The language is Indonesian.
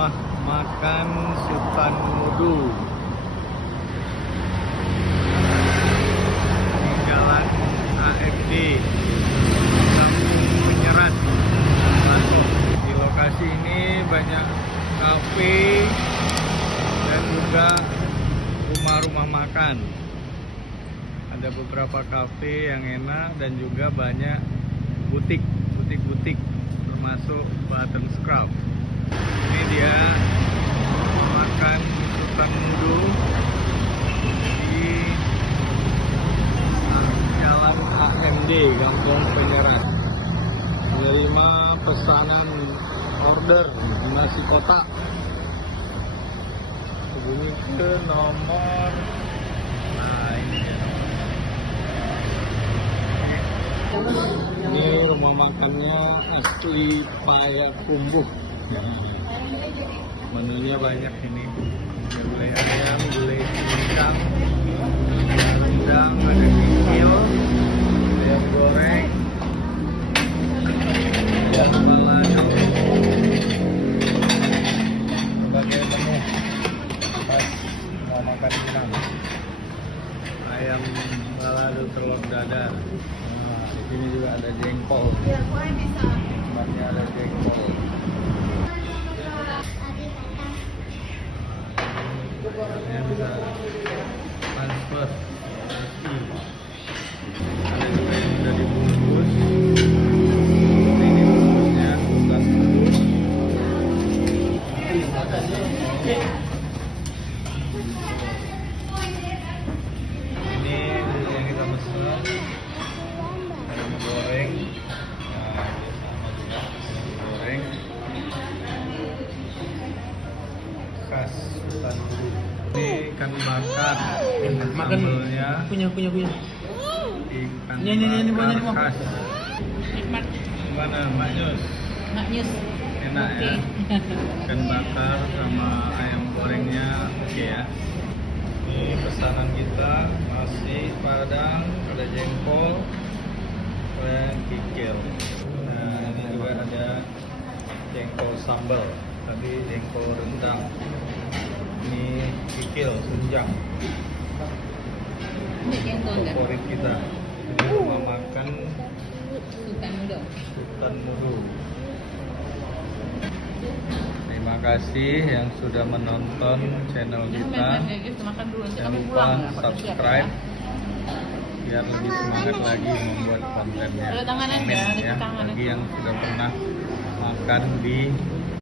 Rumah makan Sultan Mudu. Di Jalan AFD, Kampung Penyerat, Masuk. Di lokasi ini banyak kafe dan juga rumah-rumah makan. Ada beberapa kafe yang enak dan juga banyak butik-butik termasuk Button Scrub. Ini dia makan Sultan Mudu di Jalan AMD, Kampung Penyerat. Menerima pesanan order nasi kotak. Hubungi ke nomor. Nah, ini dia nomor. Ini rumah makannya asli Payakumbuh. Menunya banyak ini. Ada gulai ayam, gulai cincang, udang, ada kikil, ayam goreng, ayam balado. Berbagai menu pas mau makan udang. Ayam balado telur dadar. Nah, di sini juga ada jengkol. Tempatnya ada jengkol. Yang bisa transfer nasi. Ada juga yang sudah dibungkus. Ini bungkusnya bukan bungkus. Ini yang kita pesan. Ada mie goreng. Nah, ini sama juga mie goreng. Khas Sultan Mudu. Ini ikan bakar. Makan Sambelnya punya. ikan Ini bakar mau. khas. Nikmat. Gimana Mbak Nyus? Mak Nyus. Enak ya? Ikan bakar sama ayam gorengnya oke ya. Ini pesanan kita, nasi padang, ada jengkol, dan kikil. Nah, ini juga ada jengkol sambal, tadi jengkol rendang. Ini kikil, senjang, Ini jengkol enggak? favorit kita. Ini rumah makan Sultan Mudu. Sultan Mudu. Terima kasih yang sudah menonton channel kita. Makan dulu nanti Jangan kami lupa pulang ya. subscribe biar lebih semangat lagi membuat kontennya. Ada tanganan Amin, ya, ada tanganan. Bagi yang sudah pernah makan di